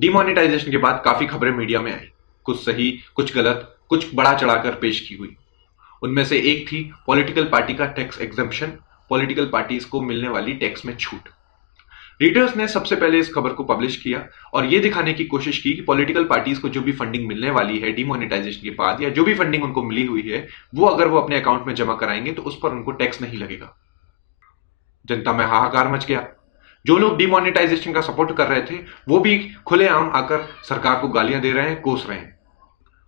Demonetisation के बाद काफी खबरें मीडिया में आई, कुछ सही, कुछ गलत, कुछ बढ़ा चढ़ाकर पेश की हुई। उनमें से एक थी पॉलिटिकल पार्टी का टैक्स एग्जम्पशन, पॉलिटिकल पार्टीज को मिलने वाली टैक्स में छूट। रीडर्स ने सबसे पहले इस खबर को पब्लिश किया और यह दिखाने की कोशिश की कि पॉलिटिकल पार्टीज को जो भी फंडिंग मिलने वाली है डिमोनेटाइजेशन के बाद, या जो भी फंडिंग उनको मिली हुई है, वो अगर वो अपने अकाउंट में जमा कराएंगे तो उस पर उनको टैक्स नहीं लगेगा। जनता में हाहाकार मच गया। जो लोग डिमोनेटाइजेशन का सपोर्ट कर रहे थे वो भी खुलेआम आकर सरकार को गालियां दे रहे हैं, कोस रहे हैं।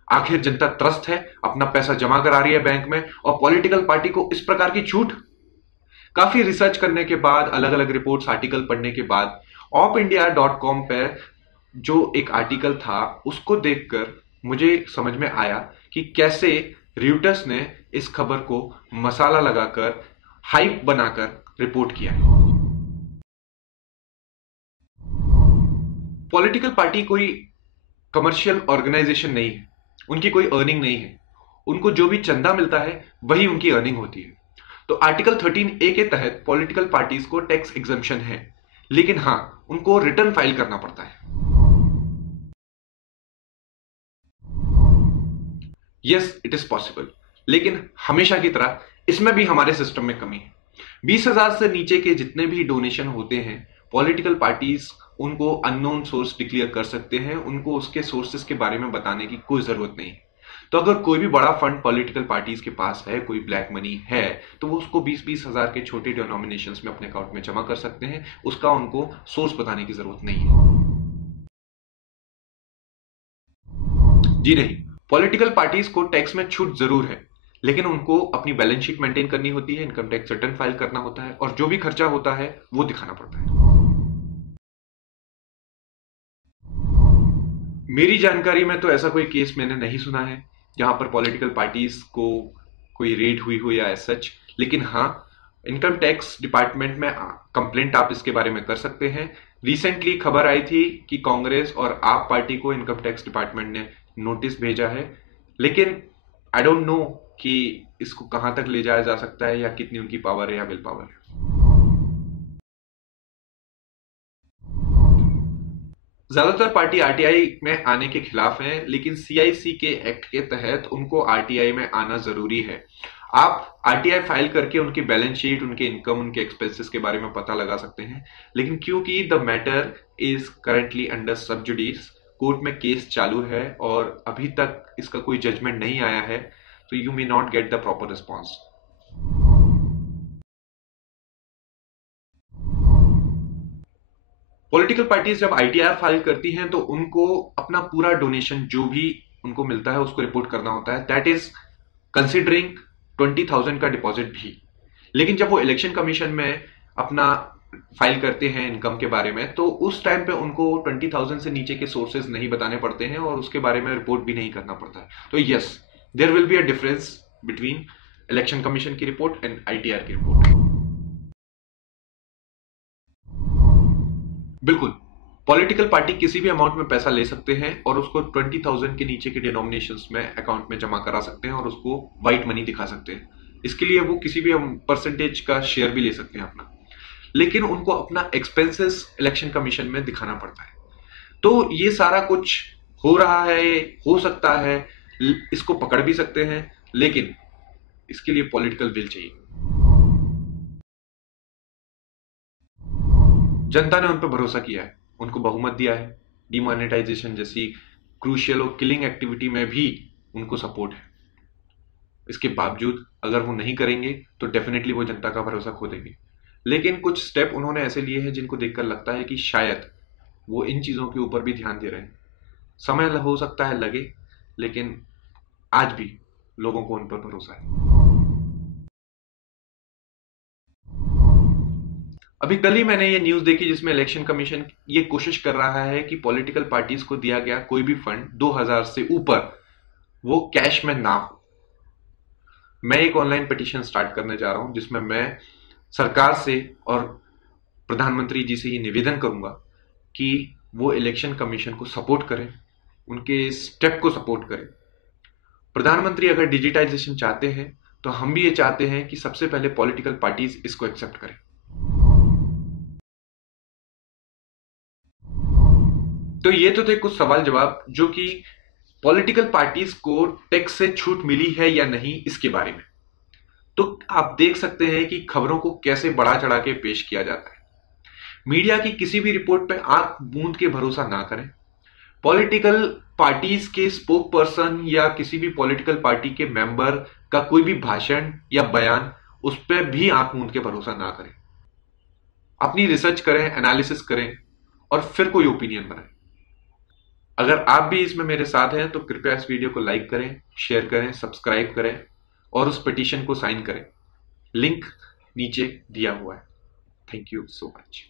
आखिर जनता त्रस्त है, अपना पैसा जमा करा रही है बैंक में, और पॉलिटिकल पार्टी को इस प्रकार की छूट। काफी रिसर्च करने के बाद, अलग अलग रिपोर्ट्स, आर्टिकल पढ़ने के बाद, opindia.com पर जो एक आर्टिकल था उसको देखकर मुझे समझ में आया कि कैसे रियूटर्स ने इस खबर को मसाला लगाकर, हाइप बनाकर रिपोर्ट किया। पॉलिटिकल पार्टी कोई कमर्शियल ऑर्गेनाइजेशन नहीं है, उनकी कोई अर्निंग नहीं है। उनको जो भी चंदा मिलता है वही उनकी अर्निंग होती है। तो आर्टिकल 13A के तहत पॉलिटिकल पार्टीज को टैक्स एग्जम्पशन है, लेकिन हां, उनको रिटर्न फाइल करना पड़ता है। यस, इट इज पॉसिबल, लेकिन हमेशा की तरह इसमें भी हमारे सिस्टम में कमी है। 20,000 से नीचे के जितने भी डोनेशन होते हैं, पॉलिटिकल पार्टीज उनको अननोन सोर्स डिक्लेयर कर सकते हैं, उनको उसके सोर्सेस के बारे में बताने की कोई जरूरत नहीं है। तो अगर कोई भी बड़ा फंड पॉलिटिकल पार्टीज के पास है, कोई ब्लैक मनी है, तो वो उसको 20-20 हजार के छोटे डिनोमिनेशंस में अपने अकाउंट में जमा कर सकते हैं। उसका उनको सोर्स बताने की जरूरत नहीं है। जी नहीं, पॉलिटिकल पार्टीज को टैक्स में छूट जरूर है, लेकिन उनको अपनी बैलेंस शीट मेंटेन करनी होती है, इनकम टैक्स रिटर्न फाइल करना होता है, और जो भी खर्चा होता है वो दिखाना पड़ता है। मेरी जानकारी में तो ऐसा कोई केस मैंने नहीं सुना है जहां पर पॉलिटिकल पार्टीज को कोई रेड हुई हो या सच। लेकिन हाँ, इनकम टैक्स डिपार्टमेंट में कंप्लेंट आप इसके बारे में कर सकते हैं। रिसेंटली खबर आई थी कि कांग्रेस और आप पार्टी को इनकम टैक्स डिपार्टमेंट ने नोटिस भेजा है, लेकिन आई डोंट नो कि इसको कहां तक ले जाया जा सकता है या कितनी उनकी पावर है या विल पावर है। ज्यादातर पार्टी आरटीआई में आने के खिलाफ हैं, लेकिन सीआईसी के एक्ट के तहत उनको आरटीआई में आना जरूरी है। आप आरटीआई फाइल करके उनकी बैलेंस शीट, उनके इनकम, उनके एक्सपेंसेस के बारे में पता लगा सकते हैं। लेकिन क्योंकि the matter is currently under sub जुडिस, court में केस चालू है और अभी तक इसका कोई जजमेंट नहीं आया है, तो you may not get the proper response. Political parties जब आईटीआर फाइल करती हैं तो उनको अपना पूरा डोनेशन जो भी उनको मिलता है उसको रिपोर्ट करना होता है। दैट इज कंसिडरिंग 20,000 का डिपॉजिट भी। लेकिन जब वो इलेक्शन कमीशन में अपना फाइल करते हैं इनकम के बारे में, तो उस टाइम पे उनको 20,000 से नीचे के सोर्सेज नहीं बताने पड़ते हैं और उसके बारे में रिपोर्ट भी नहीं करना पड़ता है। तो yes, there will be a difference between election commission की रिपोर्ट एंड आईटीआर की रिपोर्ट। बिल्कुल, पॉलिटिकल पार्टी किसी भी अमाउंट में पैसा ले सकते हैं और उसको 20,000 के नीचे के डिनोमिनेशंस में अकाउंट में जमा करा सकते हैं और उसको व्हाइट मनी दिखा सकते हैं। इसके लिए वो किसी भी हम परसेंटेज का शेयर भी ले सकते हैं अपना, लेकिन उनको अपना एक्सपेंसेस इलेक्शन कमीशन में दिखाना पड़ता है। तो ये सारा कुछ हो रहा है, हो सकता है, इसको पकड़ भी सकते हैं, लेकिन इसके लिए पॉलिटिकल विल चाहिए। जनता ने उन पर भरोसा किया है, उनको बहुमत दिया है। डिमोनेटाइजेशन जैसी क्रूशियल और किलिंग एक्टिविटी में भी उनको सपोर्ट है। इसके बावजूद अगर वो नहीं करेंगे तो डेफिनेटली वो जनता का भरोसा खो देंगे। लेकिन कुछ स्टेप उन्होंने ऐसे लिए हैं जिनको देखकर लगता है कि शायद वो इन चीजों के ऊपर भी ध्यान दे रहे हैं। समय हो सकता है लगे, लेकिन आज भी लोगों को उन पर भरोसा है। अभी कल ही मैंने ये न्यूज देखी जिसमें इलेक्शन कमीशन ये कोशिश कर रहा है कि पॉलिटिकल पार्टीज को दिया गया कोई भी फंड 2,000 से ऊपर वो कैश में ना हो। मैं एक ऑनलाइन पिटीशन स्टार्ट करने जा रहा हूं जिसमें मैं सरकार से और प्रधानमंत्री जी से ही निवेदन करूंगा कि वो इलेक्शन कमीशन को सपोर्ट करें, उनके स्टेप को सपोर्ट करें। प्रधानमंत्री अगर डिजिटाइजेशन चाहते हैं तो हम भी ये चाहते हैं कि सबसे पहले पॉलिटिकल पार्टीज इसको एक्सेप्ट करें। तो ये तो थे कुछ सवाल जवाब जो कि पॉलिटिकल पार्टीज को टैक्स से छूट मिली है या नहीं इसके बारे में। तो आप देख सकते हैं कि खबरों को कैसे बढ़ा चढ़ा के पेश किया जाता है। मीडिया की किसी भी रिपोर्ट पे आंख मूंद के भरोसा ना करें। पॉलिटिकल पार्टीज के स्पोक पर्सन या किसी भी पॉलिटिकल पार्टी के मेंबर का कोई भी भाषण या बयान, उस पर भी आंख मूंद के भरोसा ना करें। अपनी रिसर्च करें, एनालिसिस करें और फिर कोई ओपिनियन बनाएं। अगर आप भी इसमें मेरे साथ हैं तो कृपया इस वीडियो को लाइक करें, शेयर करें, सब्सक्राइब करें और उस पिटीशन को साइन करें। लिंक नीचे दिया हुआ है। Thank you so much.